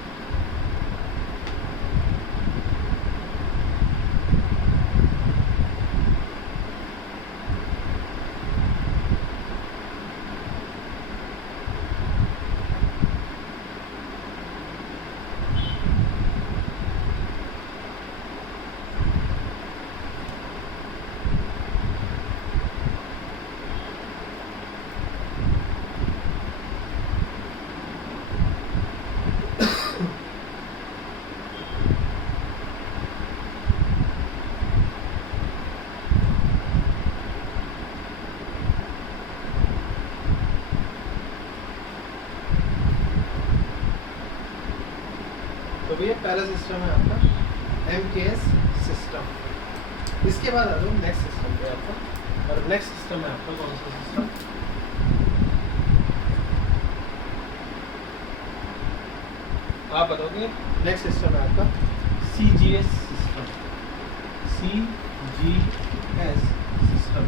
तो भैया पहला सिस्टम है आपका MKS सिस्टम। इसके बाद आ जाओ नेक्स्ट सिस्टम पे आपका, और नेक्स्ट सिस्टम है आपका कौन सा सिस्टम? आप बताओगे। नेक्स्ट सिस्टम है आपका CGS system. CGS system,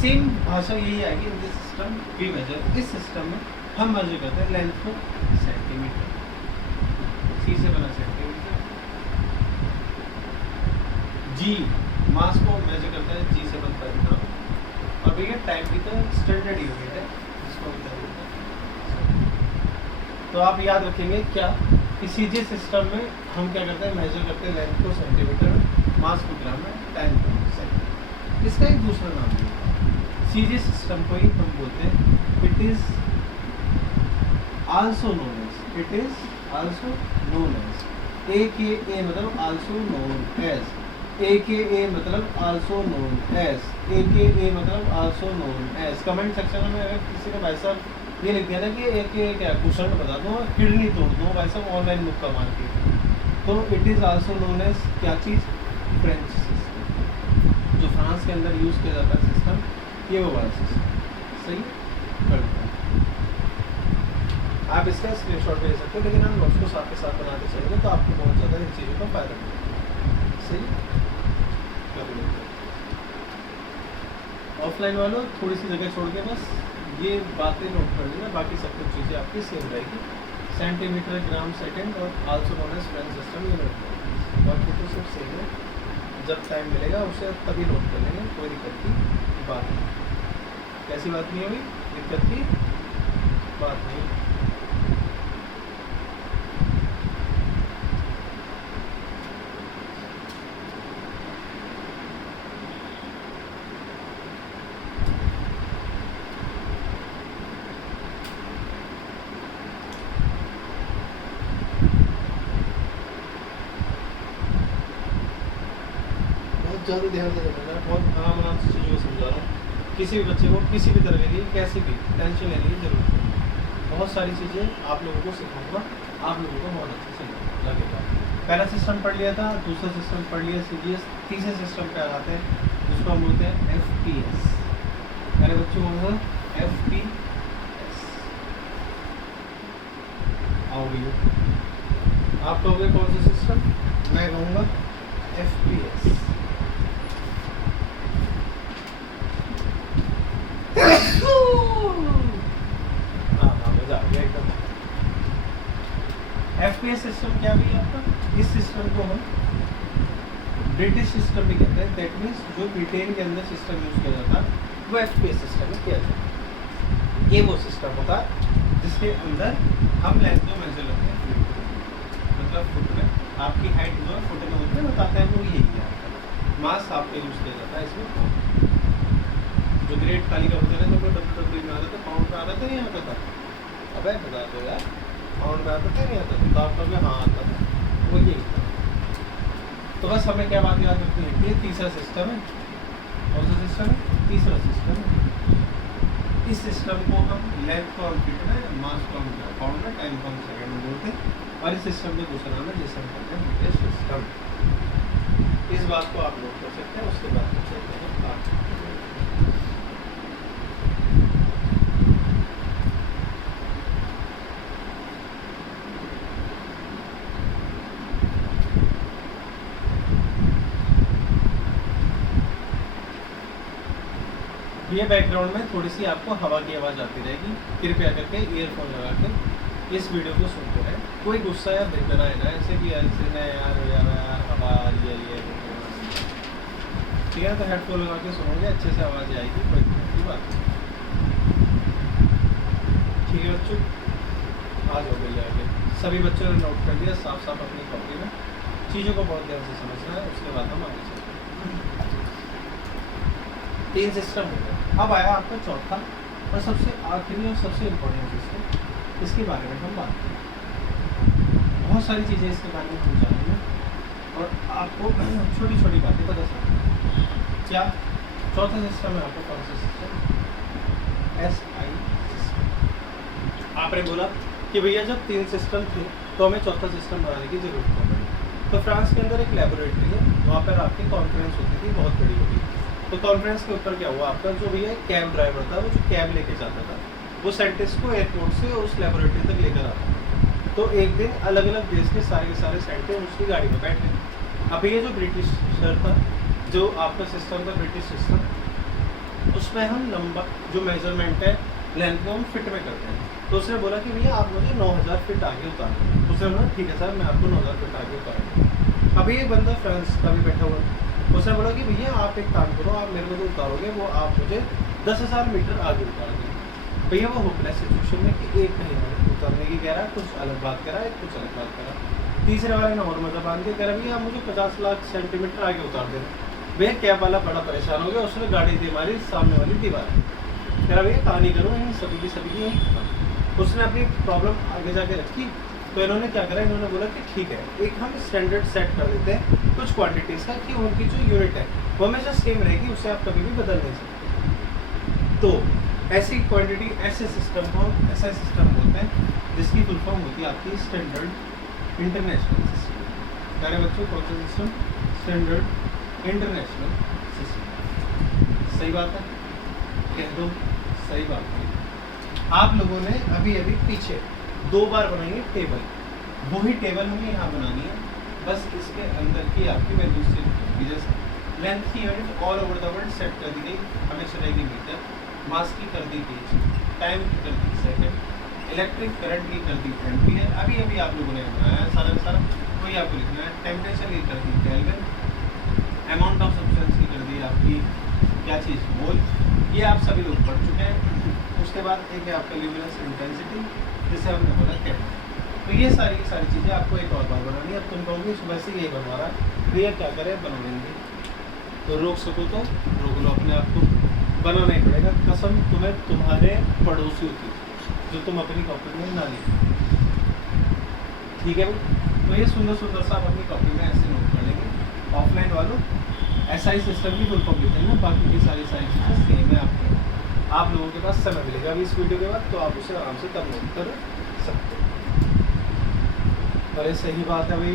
same भाषा यही आएगी। In this system we measure, इस सिस्टम में हम मेजर करते हैं लेंथ को सेंटीमीटर, C से बना सेंटीमीटर, G मास को मेजर करता है, G से बनता है ग्राम, और भैया टाइम की तो स्टैंडर्ड यूनिट है जिसको हम कहते हैं। तो आप याद रखेंगे क्या कि CGS सिस्टम में हम क्या करते हैं, मेजर करते हैं लेंथ को सेंटीमीटर, मास को ग्राम में, टाइम को सेकंड। इसका एक दूसरा नाम है CGS सिस्टम को ही हम बोलते हैं, it is also known as, it is also known as, AKA मतलब आल्सो नोन एज, AKA मतलब आल्सो नोन एज, AKA मतलब also known as. Comment section में अगर किसी ने भाई साहब ये लिख दिया ना कि AKA क्या क्वेश्चन बता दो, किडनी तोड़ दो भाई साहब ऑनलाइन मुक्का मार के, तो it is also known as क्या चीज़? फ्रेंच सिस्टम, जो फ्रांस के अंदर यूज़ किया जाता है सिस्टम, ये वो वाला सिस्टम। सही कर दो। आप इसका स्क्रीनशॉट भेज सकते हो, लेकिन हम नोट्स को साथ के साथ बनाते चलेंगे तो आपको बहुत ज़्यादा इन चीज़ों का फायदा मिलेगा। सही कर लो। ऑफलाइन वालों थोड़ी सी जगह छोड़ के बस ये बातें नोट कर लेना, बाकी सब कुछ चीज़ें आपकी सेम रहेगी। सेंटीमीटर, ग्राम, सेकंड और also known as French system, ये नोट कर लेना। बाकी तो सब सेम है, जब टाइम मिलेगा उसे तभी नोट कर लेंगे, कोई दिक्कत की बात नहीं। कैसी बात नहीं होगी? दिक्कत की बात नहीं। ज़्यादा ध्यान से समझना, बहुत आराम से चीज़ों को समझा रहा हूँ। किसी भी बच्चे को किसी भी तरह के लिए कैसी भी टेंशन लेने की जरूरत नहीं। बहुत सारी चीज़ें आप लोगों को सिखाऊंगा, आप लोगों को बहुत अच्छे से लगेगा। पहला सिस्टम पढ़ लिया था, दूसरा सिस्टम पढ़ लिया CGS, तीसरे सिस्टम पे आते हैं जिसको हम बोलते हैं FPS। पहले बच्चों को बोलते हैं FPS। आओ भैया, आप कहोगे कौन सा सिस्टम? मैं कहूँगा FPS। FPS सिस्टम क्या भी आपका? इस सिस्टम को हम ब्रिटिश सिस्टम भी कहते हैं। दैट मीन्स जो ब्रिटेन के अंदर सिस्टम यूज किया जाता है वो FPS सिस्टम में किया जाता है। ये वो सिस्टम होता है जिसके अंदर हम लेंथ को मेजर करते हैं, मतलब फुट में आपकी हाइट जो है फुट में होती है बताते हैं, वो यही है आपका मास आपका यूज किया जाता है इसमें। जो ग्रेट खाली का होता है तो WWE में आता था, पाउंड में आता था, नहीं आता था? अबे बता दो यार, पाउंड में आता था नहीं आता था? तो आप कहोगे हाँ आता था, वो यही था। तो बस हमें क्या बात याद रखनी है, ये तीसरा सिस्टम है। कौन सा सिस्टम है? तीसरा सिस्टम है। इस सिस्टम को हम लेंथ को हम फीट में, मास को हम पाउंड में, टाइम को हम सेकंड में बोलते हैं। और इस सिस्टम का दूसरा नाम है जिसे हम कहते हैं ब्रिटिश सिस्टम। इस बात को आप नोट कर सकते हैं। उसके बाद हम चलते हैं आगे। ये बैकग्राउंड में थोड़ी सी आपको हवा की आवाज़ आती रहेगी, कृपया करके ईयरफोन लगा कर इस वीडियो को सुनते रहें। कोई गुस्सा या भिड़ है ना ऐसे कि ऐसे ना यार हवा आ रही है ये, ठीक है? तो हेडफोन लगा के सुनोगे, अच्छे से आवाज़ आएगी, कोई दिक्कत की बात नहीं। ठीक है बच्चों, आ जाओ भैया आगे। सभी बच्चों ने नोट कर लिया साफ साफ अपनी कॉपी में। चीज़ों को बहुत ध्यान से समझना है, उसके बाद हम आगे चलते हैं। 3 सिस्टम हो गए। अब आया आपका चौथा और सबसे आखिरी और सबसे इम्पोर्टेंट सिस्टम, इसके बारे में हम बात करेंगे। बहुत सारी चीज़ें इसके बारे में हम जानेंगे और आपको छोटी छोटी बातें बता सकते। क्या चौथा सिस्टम है आपका? कौन सा सिस्टम? SI system. आपने बोला कि भैया जब 3 सिस्टम थे तो हमें चौथा सिस्टम बनाने की ज़रूरत पड़ी। तो फ्रांस के अंदर एक लेबोरेटरी है, वहाँ पर आपकी कॉन्फ्रेंस होती थी, बहुत बड़ी होती। तो कॉन्फ्रेंस के ऊपर क्या हुआ, आपका जो भैया कैब ड्राइवर था, वो जो कैब लेके जाता था, वो साइंटिस्ट को एयरपोर्ट से उस लेबोरेटरी तक लेकर आता था। तो एक दिन अलग अलग देश के सारे साइंटिस्ट उसकी गाड़ी में बैठे। अब ये जो ब्रिटिश सर था, जो आपका सिस्टम था ब्रिटिश सिस्टम, उसमें हम लंबा जो मेजरमेंट है लेंथ को हम फिट में करते हैं। तो उसने बोला कि भैया आप मुझे 9000 फीट आगे उतार दो। उसने बोला ठीक है सर, मैं आपको 9000 फीट आगे उतारूँगा। अभी एक बंदा फ्रांस का भी बैठा हुआ, उसने बोला कि भैया आप एक काम करो, आप मेरे को जो उतारोगे वो आप मुझे 10,000 मीटर आगे उतार दें। भैया वो होपलेस सिचुएशन में कि एक नहीं उतारने की कह रहा है, कुछ अलग बात कर रहा है, कुछ अलग बात कर रहा है। तीसरे वाले ने और मजा बांध के कह रहा भैया आप मुझे 50 लाख सेंटीमीटर आगे उतार देना। भैया कैब वाला बड़ा परेशान हो गया, उसने गाड़ी दे मारी सामने वाली दीवार। कह रहा भैया कहानी करो यहीं सभी की यहीं। उसने अपनी प्रॉब्लम आगे जाके रखी। तो इन्होंने क्या करा, इन्होंने बोला कि ठीक है एक हम स्टैंडर्ड सेट कर देते हैं कुछ क्वांटिटीज़ का, कि उनकी जो यूनिट है वो हमेशा सेम रहेगी, उसे आप कभी भी बदल नहीं सकते। तो ऐसी क्वांटिटी, ऐसे सिस्टम को ऐसा सिस्टम बोलते हैं जिसकी फुल फॉर्म होती है आपकी स्टैंडर्ड इंटरनेशनल सिस्टम। प्यारे बच्चों, कौन सा सिस्टम? Standard international system. सही बात है, कह दो सही बात है। आप लोगों ने अभी पीछे 2 बार बनाई है टेबल, वही टेबल हमें यहाँ बनानी है। बस इसके अंदर की आपकी वैल्यू से जैसे लेंथ की unit all over the world set कर दी गई, हमेशा रहेगी मीटर। मास की कर दी गेज, टाइम की कर दी सेकंड, इलेक्ट्रिक करंट की कर दी एम्पीयर। अभी आप लोगों ने बनाया है सारा वही आपको लिखना है। टेम्परेचर की कर दी केल्विन, अमाउंट ऑफ सब्सटेंस की कर दी आपकी क्या चीज़, मोल। ये आप सभी लोग पढ़ चुके हैं। उसके बाद एक है आपका ल्यूमिनस इंटेंसिटी, जिसे हमने बोला कैल्विन। तो ये सारी चीज़ें आपको एक और बार बनानी है। अब तुम कहोगे सुबह से यही बनवा रहा है भैया, क्या करें बना लेंगे। तो रोक सको तो रोक लो अपने आप को, बनाना ही पड़ेगा। कसम तुम्हें तुम्हारे पड़ोसियों की जो तुम अपनी कॉपी में ना लिखो, ठीक है भाई? तो ये सुंदर सा आप अपनी कॉपी में ऐसे नोट कर लेंगे। ऑफलाइन वालों SI सिस्टम की फुल फॉर्म लिख लेंगे, बाकी की सारी चीज़ें सेम है। आप लोगों के पास समय मिलेगा अभी इस वीडियो के बाद, तो आप उसे आराम से तब नोट कर सकते हो। अरे सही बात है भाई।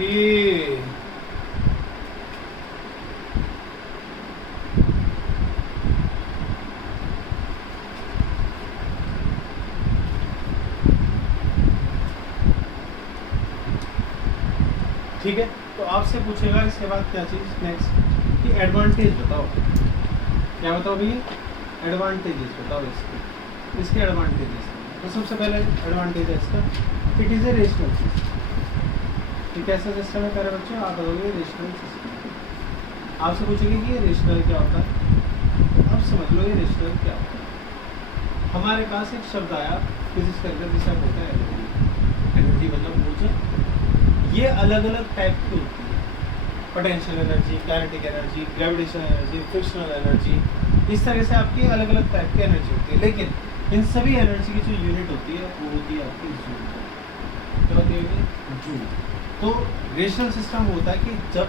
ठीक है, तो आपसे पूछेगा इसके बाद क्या चीज़ नेक्स्ट कि एडवांटेज बताओ। क्या बताओ भैया? एडवांटेजेस बताओ इसके एडवांटेजेस। तो सबसे पहले एडवांटेज है इसका, it is a rational system. ये कैसा सिस्टम है प्यारे बच्चों? आप बताओगे रेशनल सिस्टम। आपसे पूछेंगे कि ये रेशनल क्या होता है। अब समझ लो ये रेशनल क्या होता है। हमारे पास एक शब्द आया फिजिक्स के अंदर जिसे हम बोलते हैं एनर्जी। एनर्जी मतलब ऊर्जा। ये अलग अलग टाइप की होती है, potential energy, kinetic energy, gravitational energy, frictional energy, इस तरह से आपकी अलग अलग टाइप की एनर्जी होती है। लेकिन इन सभी एनर्जी की जो यूनिट होती है वो होती है आपकी जूल। क्या होती है? जूल। तो रेशनल सिस्टम होता है कि जब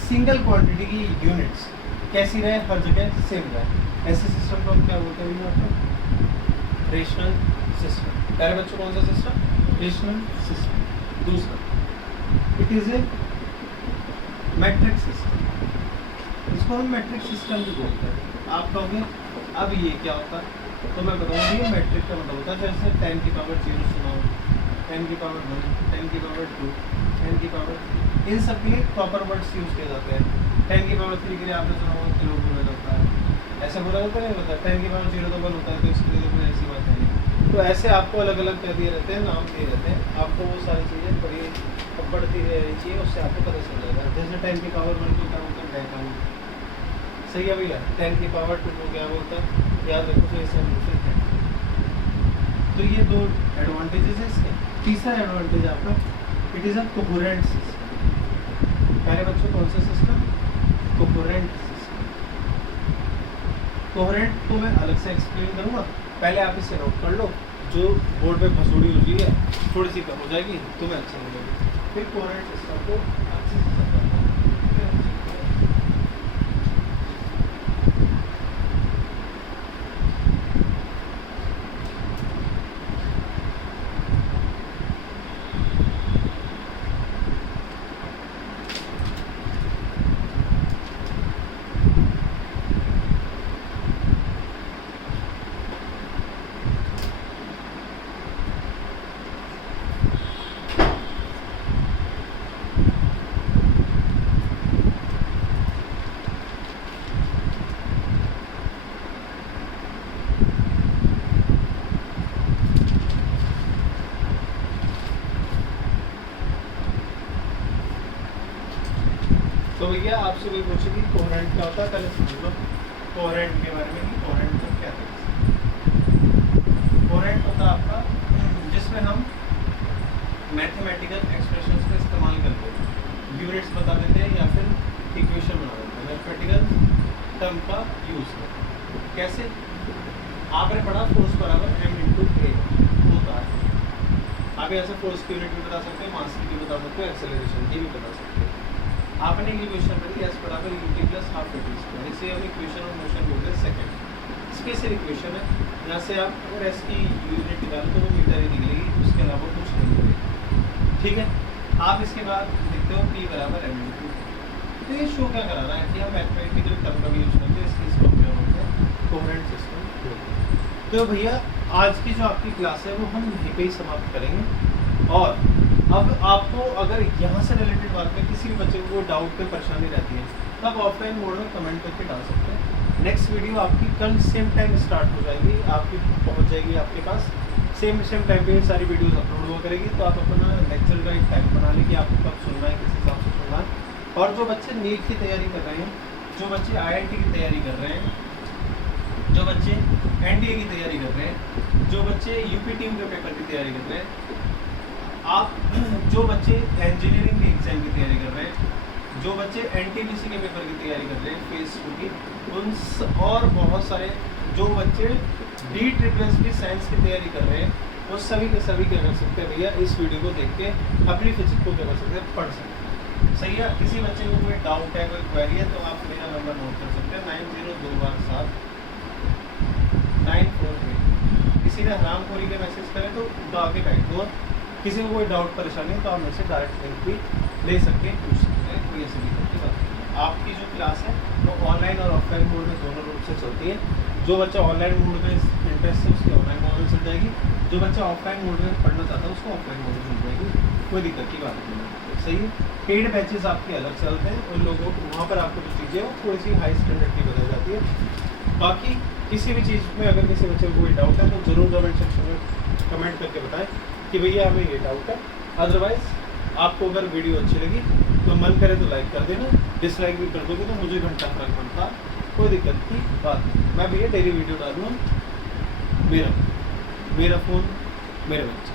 सिंगल क्वांटिटी की यूनिट्स कैसी रहे, हर जगह सेम रहे, ऐसे सिस्टम को हम क्या बोलते हैं आपका? Rational system. प्यारे बच्चों कौन सा सिस्टम? Rational system. दूसरा it is a metric system. इसको हम मैट्रिक सिस्टम भी बोलते हैं। आप कहोगे अब ये क्या होता है, तो मैं बताऊँगा ये मैट्रिक का मतलब होता है जैसे 10 की पावर 0 सुना हो, 10 की पावर 1, 10 की पावर 2, 10 की पावर, इन सब के लिए प्रॉपर वर्ड्स यूज़ किए जाते हैं। 10 की पावर 3 के लिए आपने सुना होगा किलो बोला जाता है, ऐसा बोला जाता नहीं होता। 10 की पावर 0 तो 1 होता है, तो इसके लिए कोई ऐसी बात नहीं। तो ऐसे आपको अलग अलग कर दिए रहते हैं, नाम दिए रहते हैं। आपको वो सारी चीज़ें पढ़ती रहनी चाहिए, उससे आपको पता चल जाएगा। जैसे 10 की पावर 1 को क्या बोलते हैं? डेका। सही है भैया। 10 की पावर 2 को क्या बोलता है? याद रखो तो ऐसे है। तो ये दो एडवांटेजेस है इसके। तीसरा एडवांटेज आपका it is a coherent system. पहले बच्चों कौन सा सिस्टम? Coherent system. कोहेरेंट को मैं अलग से एक्सप्लेन करूँगा, पहले आप इसे नोट कर लो। जो बोर्ड पे भसोड़ी हो रही है थोड़ी सी कम हो जाएगी, तुम्हें अच्छा लगेगा। फिर कोहेरेंट सिस्टम को अच्छे से समझना। तो भैया आपसे कोई पूछेगी कोहेरेंट क्या होता है, पहले समझ लो कोहेरेंट के बारे में कि कोहेरेंट को क्या कहते हैं। कोहेरेंट होता है आपका जिसमें हम मैथमेटिकल एक्सप्रेशंस का इस्तेमाल करते हैं, यूनिट्स बता देते हैं या फिर इक्वेशन बना देते हैं, मैथमेटिकल टर्म का यूज़ करते हैं। कैसे? आपने पढ़ा फोर्स बराबर m/a होता है। आप ऐसे फोर्स की यूनिट भी बता सकते हैं, मास की भी बता सकते हैं, एक्सेलरेशन की भी बता सकते हैं। आपने एक इक्वेशन पढ़ी s बराबर ut plus half v square, इसे हम इक्वेशन ऑफ मोशन बोलते हैं सेकंड। स्पेशल इक्वेशन है, यहाँ से आप अगर s की यूनिट निकालो तो वो मीटर ही निकलेगी, उसके अलावा कुछ नहीं मिलेगा। ठीक है। आप इसके बाद लिखते हो p बराबर m/2। तो ये शो क्या करा रहा है कि हम मैथमेटिकल टर्म का भी यूज करते हैं, इस चीज़ को क्या बोलते हैं? Coherent system. तो भैया आज की जो आपकी क्लास है वो हम यहीं पे ही समाप्त करेंगे। और अब आपको अगर यहाँ से रिलेटेड बात में किसी भी बच्चे को डाउट पे परेशानी रहती है तो आप ऑफलाइन मोड में कमेंट करके डाल सकते हैं। नेक्स्ट वीडियो आपकी कल सेम टाइम स्टार्ट हो जाएगी, आपकी पहुँच जाएगी आपके पास सेम टाइम पे सारी वीडियोस अपलोड हुआ करेगी। तो आप अपना लेक्चर का एक टाइम बना लें कि आपको कब सुनना है, किस हिसाब से सुनना है। और जो बच्चे नीट की तैयारी कर रहे हैं, जो बच्चे IIT की तैयारी कर रहे हैं, जो बच्चे NDA की तैयारी कर रहे हैं, जो बच्चे UPTM के पेपर की तैयारी कर रहे हैं, आप जो बच्चे इंजीनियरिंग के एग्ज़ाम की तैयारी कर रहे हैं, जो बच्चे NTPC के पेपर की तैयारी कर रहे हैं फेज 2 की, और बहुत सारे जो बच्चे DSSS साइंस की तैयारी कर रहे हैं, वो सभी के सभी क्या कर सकते हैं भैया, इस वीडियो को देख के अपनी फिजिक्स को क्या कर सकते हैं? पढ़ सकते हैं। सही है। किसी बच्चे को कोई डाउट है, कोई क्वेरी है तो आप मेरा नंबर नोट कर सकते हैं 9027 948। किसी ने हरामखोरी के मैसेज करे तो आगे टाइप दो। किसी को कोई डाउट परेशानी है तो आप मुझसे डायरेक्ट लिंक भी ले सकते हैं, पूछ सकते हैं, कोई ऐसी दिक्कत की बात नहीं। आपकी जो क्लास है वो ऑनलाइन और ऑफलाइन मोड में दोनों रूप से चलती है। जो बच्चा ऑनलाइन मोड में इंटरेस्ट है उसकी ऑनलाइन मोड में चल जाएगी, जो बच्चा ऑफलाइन मोड में पढ़ना चाहता है उसको ऑफलाइन मोड में चल जाएगी, कोई दिक्कत की बात नहीं है। सही है। पेड बैचेस आपके अलग चलते हैं, उन लोगों को वहाँ पर आपको जो चीज़ें वो थोड़ी सी हाई स्टैंडर्ड की बताई जाती है। बाकी किसी भी चीज़ में अगर किसी बच्चे को कोई डाउट है तो ज़रूर कमेंट सेक्शन में कमेंट करके बताएं कि भैया हमें ये डाउट है। अदरवाइज़ आपको अगर वीडियो अच्छी लगी तो मन करे तो लाइक कर देना, डिसलाइक भी कर दोगे तो मुझे घंटा फर्क पड़ता, कोई दिक्कत की बात नहीं। मैं भैया डेली वीडियो डालूँगा, मेरा फ़ोन मेरे बच्चे।